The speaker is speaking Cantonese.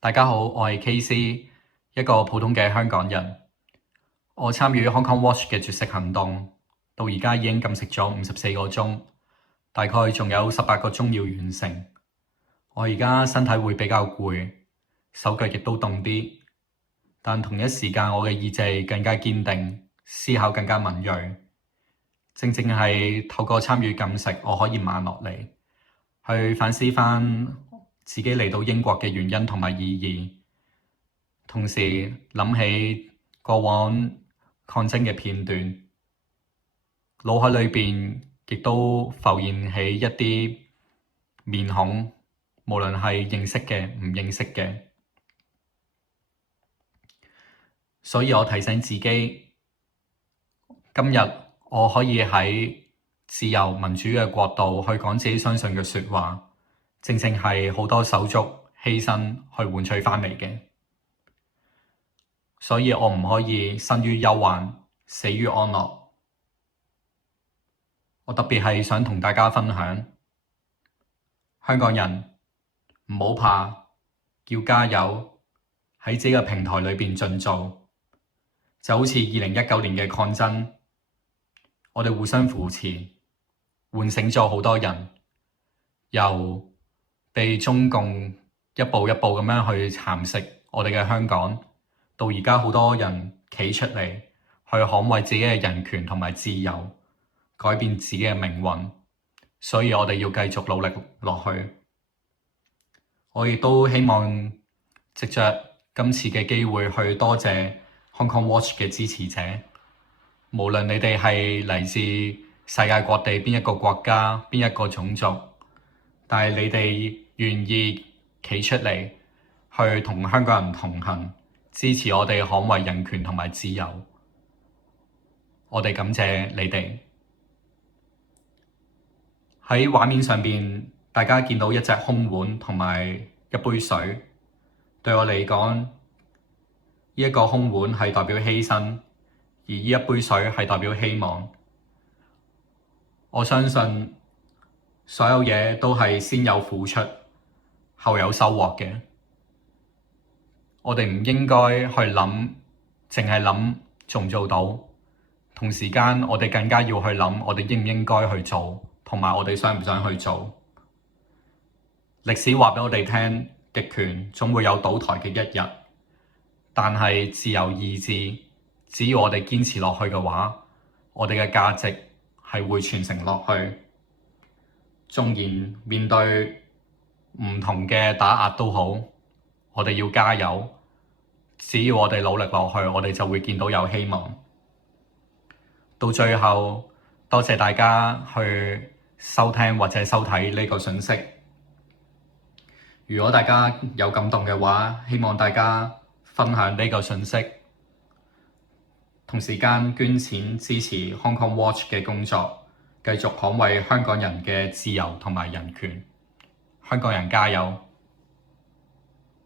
大家好，我係 KC，一個普通嘅香港人。我參與 Hong Kong Watch 嘅絕食行動，到而家已經禁食咗54個鐘，大概仲有18個鐘要完成。我而家身體會比較攰，手腳亦都凍啲，但同一時間我嘅意志更加堅定，思考更加敏銳。正正係透過參與禁食，我可以慢落嚟，去反思返自己嚟到英國嘅原因同埋意義，同時諗起過往抗爭嘅片段，腦海裏邊亦都浮現起一啲面孔，無論係認識嘅、唔認識嘅。所以我提醒自己，今日我可以喺自由民主嘅國度去講自己相信嘅說話。正正係好多手足犧牲去換取返嚟嘅，所以我唔可以生於憂患，死於安樂。我特別係想同大家分享，香港人唔好怕，要加油，喺自己嘅平台裏邊盡做，就好似2019年嘅抗爭，我哋互相扶持，喚醒咗好多人，由被中共一步一步咁樣去蠶食我哋嘅香港，到而家好多人企出嚟去捍衛自己嘅人權同埋自由，改變自己嘅命運，所以我哋要繼續努力落去。我亦都希望藉着今次嘅機會去多謝 Hong Kong Watch 嘅支持者，無論你哋係嚟自世界各地邊一個國家、邊一個種族，但係你哋願意企出嚟去同香港人同行，支持我哋捍衛人權同埋自由，我哋感謝你哋。喺畫面上邊，大家見到一隻空碗同埋一杯水，對我嚟講，呢一個空碗係代表犧牲，而呢一杯水係代表希望。我相信所有嘢都係先有付出，後有收穫嘅。我哋唔應該去諗，淨係諗做唔做到。同時間，我哋更加要去諗，我哋應唔應該去做，同埋我哋想唔想去做。歷史話俾我哋聽，極權總會有倒台嘅一日，但係自由意志，只要我哋堅持落去嘅話，我哋嘅價值係會傳承落去。縱然面對唔同嘅打壓都好，我哋要加油。只要我哋努力落去，我哋就會見到有希望。到最後，多謝大家去收聽或者收睇呢個訊息。如果大家有感動嘅話，希望大家分享呢個訊息，同時間捐錢支持 Hong Kong Watch 嘅工作，繼續捍衛香港人嘅自由同埋人權。香港人加油！